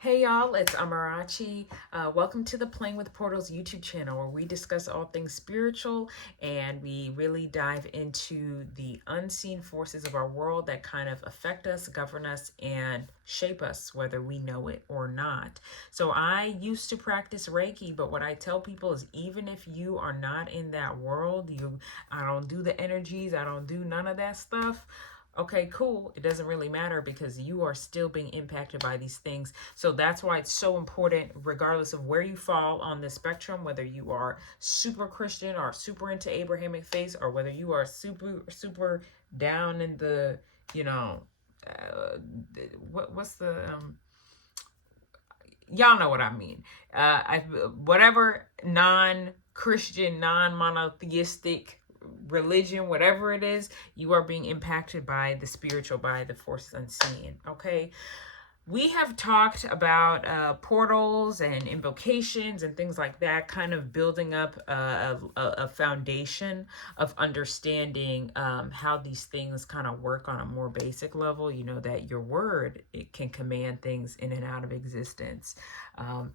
Hey y'all, it's Amarachi. Welcome to the Playing with Portals YouTube channel where we discuss all things spiritual and we really dive into the unseen forces of our world that kind of affect us, govern us, and shape us, whether we know it or not. So I used to practice Reiki, but what I tell people is even if you are not in that world, I don't do the energies, I don't do none of that stuff. Okay, cool. It doesn't really matter because you are still being impacted by these things. So that's why it's so important, regardless of where you fall on the spectrum, whether you are super Christian or super into Abrahamic faith, or whether you are super down in the, you know, uh, what's the y'all know what I mean. Whatever non-Christian, non-monotheistic religion, whatever it is, you are being impacted by the spiritual, by the forces unseen. Okay, we have talked about portals and invocations and things like that, kind of building up a foundation of understanding how these things kind of work on a more basic level. You know, that your word, it can command things in and out of existence.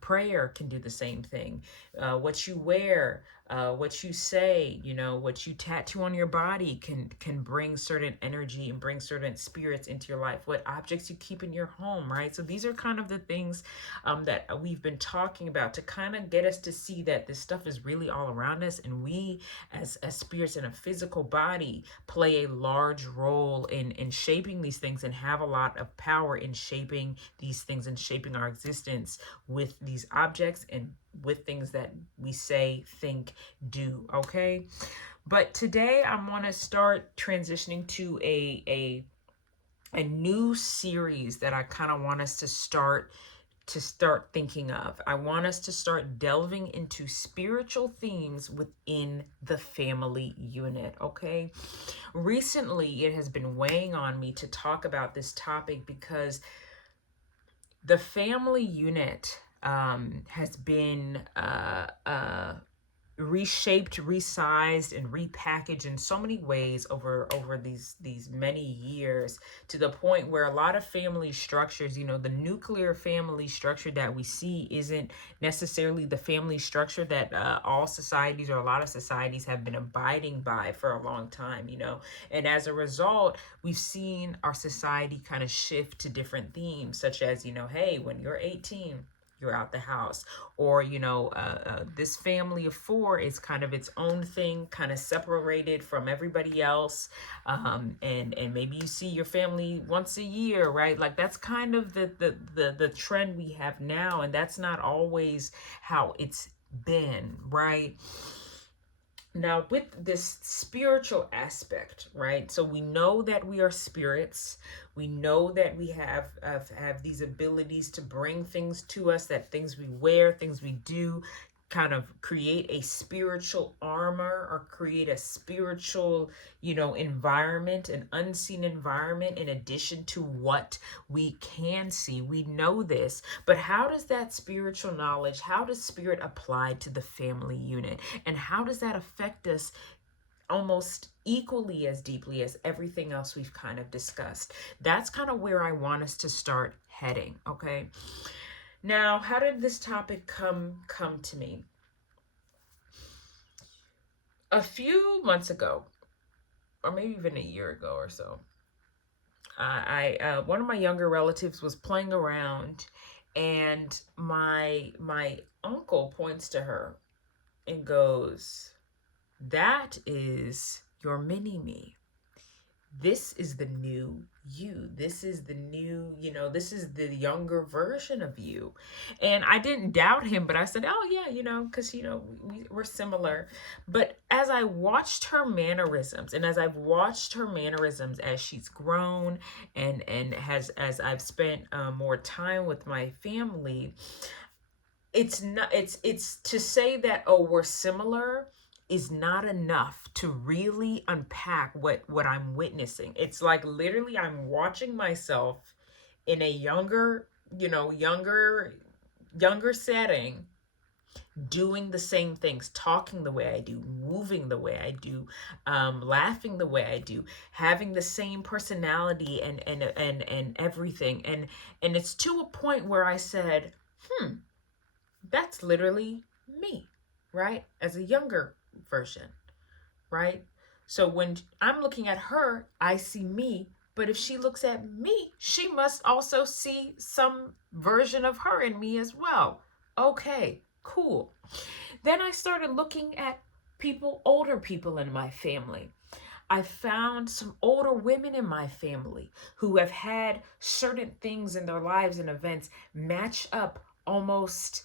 Prayer can do the same thing. What you wear, what you say, you know, what you tattoo on your body can bring certain energy and bring certain spirits into your life. What objects you keep in your home, right? So these are kind of the things that we've been talking about to kind of get us to see that this stuff is really all around us, and we as spirits in a physical body play a large role in shaping these things and have a lot of power in shaping these things and shaping our existence with these objects and with things that we say, think, do. Okay, but today I want to start transitioning to a new series that I kind of want us to start thinking of. I want us to start delving into spiritual themes within the family unit. Okay, recently it has been weighing on me to talk about this topic because the family unit has been reshaped, resized, and repackaged in so many ways over these many years, to the point where a lot of family structures, you know, the nuclear family structure that we see isn't necessarily the family structure that all societies or a lot of societies have been abiding by for a long time, you know. And as a result, we've seen our society kind of shift to different themes, such as, you know, hey, when you're 18, you're out the house, or you know, this family of four is kind of its own thing, kind of separated from everybody else, and maybe you see your family once a year, right? Like that's kind of the trend we have now, and that's not always how it's been, right? Now, with this spiritual aspect, right? So we know that we are spirits. We know that we have these abilities to bring things to us, that things we wear, things we do, kind of create a spiritual armor or create a spiritual, you know, environment, an unseen environment, in addition to what we can see. We know this, but how does that spiritual knowledge, how does spirit apply to the family unit, and how does that affect us almost equally as deeply as everything else we've kind of discussed? That's kind of where I want us to start heading. Okay, now, how did this topic come to me? A few months ago, or maybe even a year ago or so, I one of my younger relatives was playing around, and my uncle points to her and goes, "That is your mini me. This is the new you. This is the new, you know, this is the younger version of you." And I didn't doubt him, but I said, "Oh yeah, you know, because you know we're similar." But as I watched her mannerisms, and as I've watched her mannerisms as she's grown, and has as I've spent more time with my family, it's not, it's to say that, oh, we're similar, is not enough to really unpack what I'm witnessing. It's like literally I'm watching myself in a younger, you know, younger setting, doing the same things, talking the way I do, moving the way I do, laughing the way I do, having the same personality and everything. And it's to a point where I said, that's literally me, right? As a younger version, right? So when I'm looking at her, I see me. But if she looks at me, she must also see some version of her in me as well. Okay, cool. Then I started looking at older people in my family. I found some older women in my family who have had certain things in their lives and events match up almost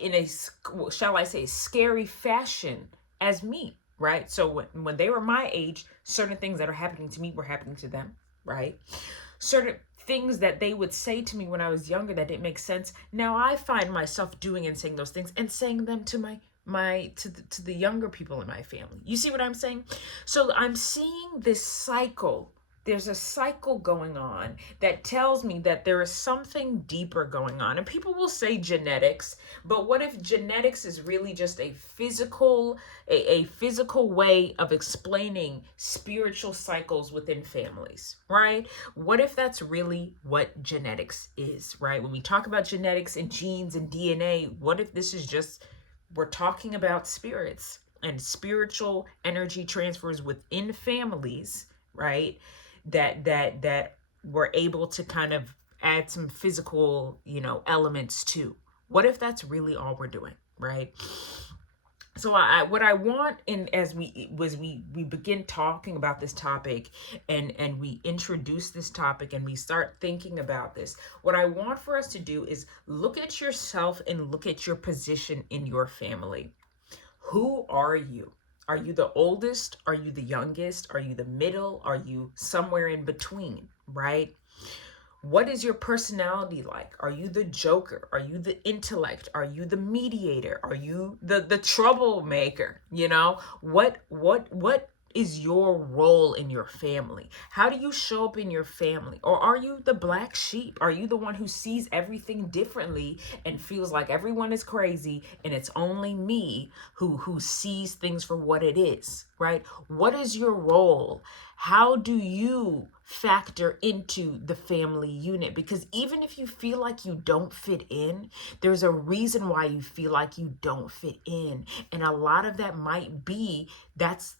in a, shall I say, scary fashion as me, right? So when they were my age, certain things that are happening to me were happening to them, right? Certain things that they would say to me when I was younger that didn't make sense. Now I find myself doing and saying those things and saying them to to the younger people in my family. You see what I'm saying? So I'm seeing this cycle. There's a cycle going on that tells me that there is something deeper going on. And people will say genetics, but what if genetics is really just a physical way of explaining spiritual cycles within families, right? What if that's really what genetics is, right? When we talk about genetics and genes and DNA, what if this is just, we're talking about spirits and spiritual energy transfers within families, right? That we're able to kind of add some physical, elements to. What if that's really all we're doing, right? So what I want as we begin talking about this topic and we introduce this topic and we start thinking about this, what I want for us to do is look at yourself and look at your position in your family. Who are you? Are you the oldest? Are you the youngest? Are you the middle? Are you somewhere in between, right? What is your personality like? Are you the joker? Are you the intellect? Are you the mediator? Are you the troublemaker? What is your role in your family? How do you show up in your family? Or are you the black sheep? Are you the one who sees everything differently and feels like everyone is crazy and it's only me who sees things for what it is, right? What is your role? How do you factor into the family unit? Because even if you feel like you don't fit in, there's a reason why you feel like you don't fit in. And a lot of that might be that's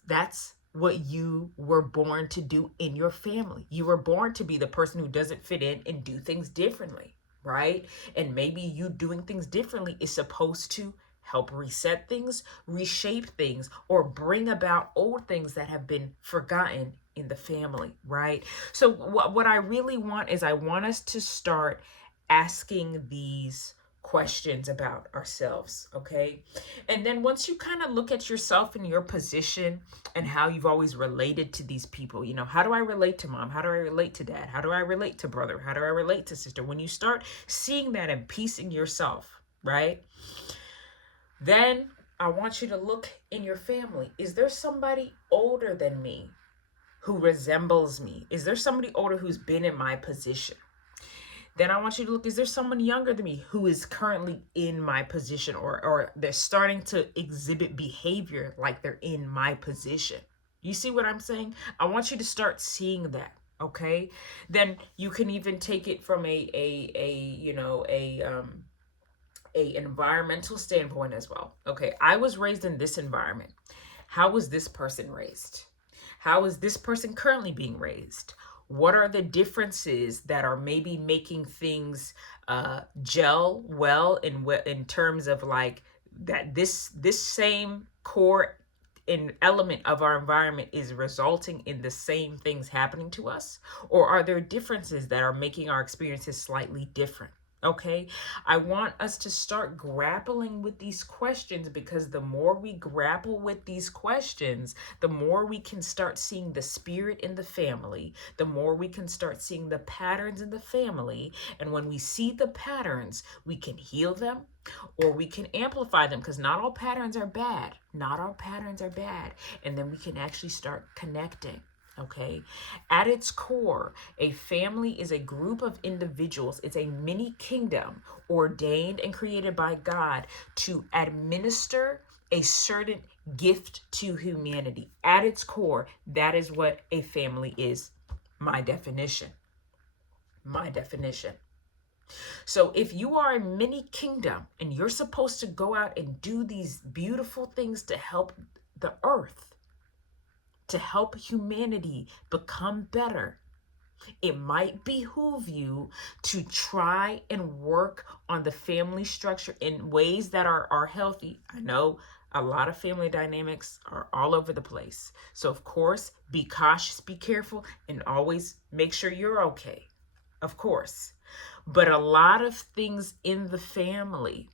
what you were born to do in your family. You were born to be the person who doesn't fit in and do things differently, right? And maybe you doing things differently is supposed to help reset things, reshape things, or bring about old things that have been forgotten in the family, right? So what I really want is I want us to start asking these questions about ourselves, okay? And then once you kind of look at yourself and your position and how you've always related to these people, how do I relate to mom? How do I relate to dad? How do I relate to brother? How do I relate to sister? When you start seeing that and piecing yourself, right? Then I want you to look in your family. Is there somebody older than me who resembles me? Is there somebody older who's been in my position? Then I want you to look, is there someone younger than me who is currently in my position or they're starting to exhibit behavior like they're in my position? You see what I'm saying? I want you to start seeing that, okay? Then you can even take it from a environmental standpoint as well. Okay, I was raised in this environment. How was this person raised? How is this person currently being raised? What are the differences that are maybe making things gel well in terms of like that this same core element of our environment is resulting in the same things happening to us? Or are there differences that are making our experiences slightly different? Okay, I want us to start grappling with these questions, because the more we grapple with these questions, the more we can start seeing the spirit in the family, the more we can start seeing the patterns in the family. And when we see the patterns, we can heal them or we can amplify them, because not all patterns are bad. Not all patterns are bad. And then we can actually start connecting. Okay. At its core, a family is a group of individuals. It's a mini kingdom ordained and created by God to administer a certain gift to humanity. At its core, that is what a family is. My definition. My definition. So if you are a mini kingdom and you're supposed to go out and do these beautiful things to help the earth, to help humanity become better, it might behoove you to try and work on the family structure in ways that are healthy. I know a lot of family dynamics are all over the place. So of course, be cautious, be careful, and always make sure you're okay. Of course. But a lot of things in the family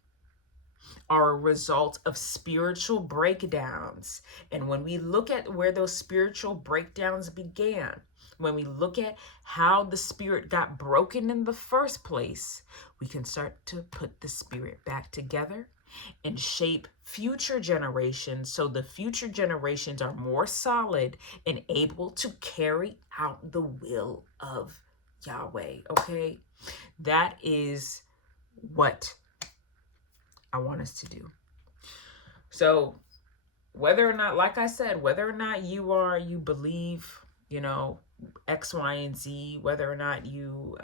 are a result of spiritual breakdowns. And when we look at where those spiritual breakdowns began, when we look at how the spirit got broken in the first place, we can start to put the spirit back together and shape future generations so the future generations are more solid and able to carry out the will of Yahweh. Okay? That is what I want us to do. So whether or not, like I said, whether or not you believe, X, Y, and Z, whether or not you,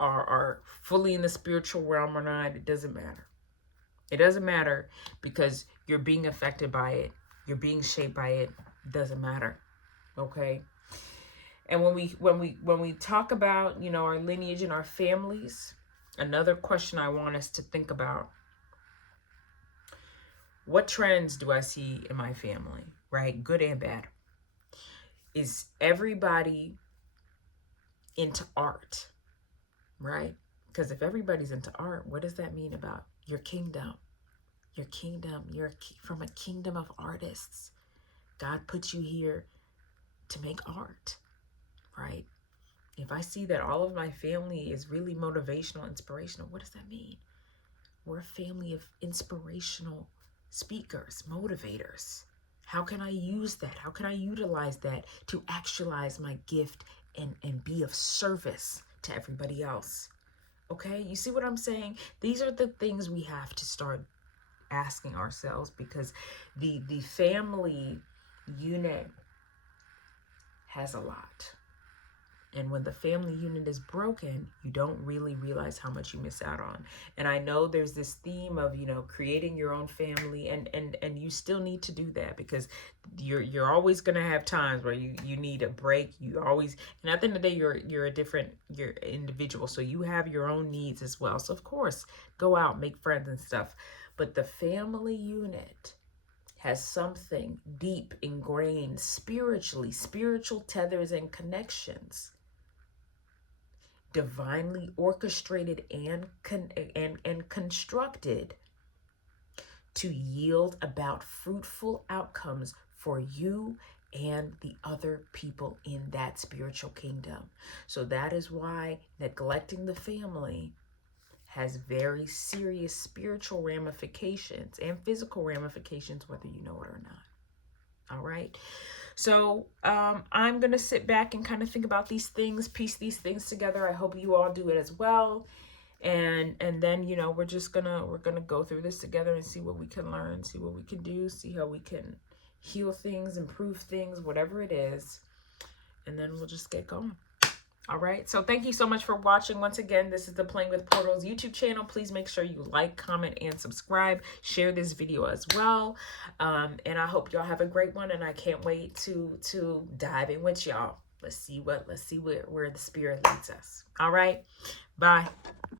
are fully in the spiritual realm or not, it doesn't matter. It doesn't matter because you're being affected by it. You're being shaped by it. It doesn't matter. Okay. And when we talk about, our lineage and our families, another question I want us to think about: what trends do I see in my family, right? Good and bad. Is everybody into art, right? Because if everybody's into art, what does that mean about your kingdom? Your kingdom, you're from a kingdom of artists. God put you here to make art, right? If I see that all of my family is really motivational, inspirational, what does that mean? We're a family of inspirational speakers, motivators. How can I use that? How can I utilize that to actualize my gift and be of service to everybody else? Okay, you see what I'm saying? These are the things we have to start asking ourselves, because the family unit has a lot. And when the family unit is broken, you don't really realize how much you miss out on. And I know there's this theme of, creating your own family, and you still need to do that, because you're always going to have times where you need a break. You always, and at the end of the day, you're individual. So you have your own needs as well. So of course, go out, make friends and stuff. But the family unit has something deep ingrained spiritually, spiritual tethers and connections, divinely orchestrated and constructed to yield about fruitful outcomes for you and the other people in that spiritual kingdom. So that is why neglecting the family has very serious spiritual ramifications and physical ramifications, whether you know it or not. All right. So I'm going to sit back and kind of think about these things, piece these things together. I hope you all do it as well. And then, we're going to go through this together and see what we can learn, see what we can do, see how we can heal things, improve things, whatever it is. And then we'll just get going. All right. So thank you so much for watching. Once again, this is the Playing with Portals YouTube channel. Please make sure you like, comment, and subscribe. Share this video as well. And I hope y'all have a great one. And I can't wait to dive in with y'all. Let's see where the spirit leads us. All right. Bye.